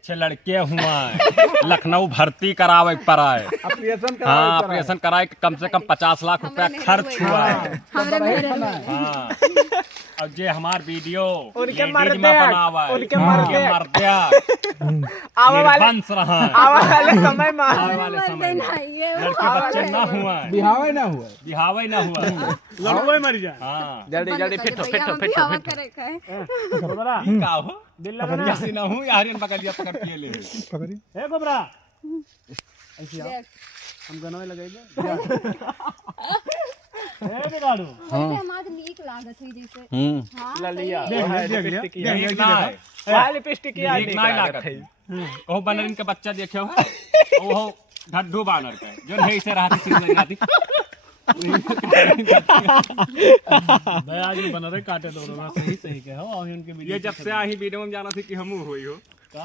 अच्छे लड़के हुआ लखनऊ भर्ती करावे पर आए। हाँ ऑपरेशन कराए कम से कम 50 लाख रुपया खर्च हुआ है। हाँ और जे हमार वीडियो उनके लेडीज मर्दे में बनावा है, उनके मर्दिया आवे वाले निर्वंश रहा है। आवे वाले समय में आवे वाले समय में लड़के बच्चे ना हुआ है, बिहावे ना हुआ बिहावे ना हुआ है। लड़कोई मर जाए। हाँ जल्दी जल्दी फिट का हो दिल लगा ना। जैसे ना हूँ यार पकड़ लिया पकड़ के ले ए गोबरा ऐसे आओ हम गनवे लगाइबे ए बिगाड़ू ललिया एक ना है लिपस्टिक एक ना लागत है ओ बनरिन के बच्चा देखे हो ओ ढड्ढू बानर का जो नहीं से रहती सीधे जाती दया जी बन रहे काटे दो सही सही कहो और उनके ये जब से आही वीडियो में जाना थी कि हम हुई हो का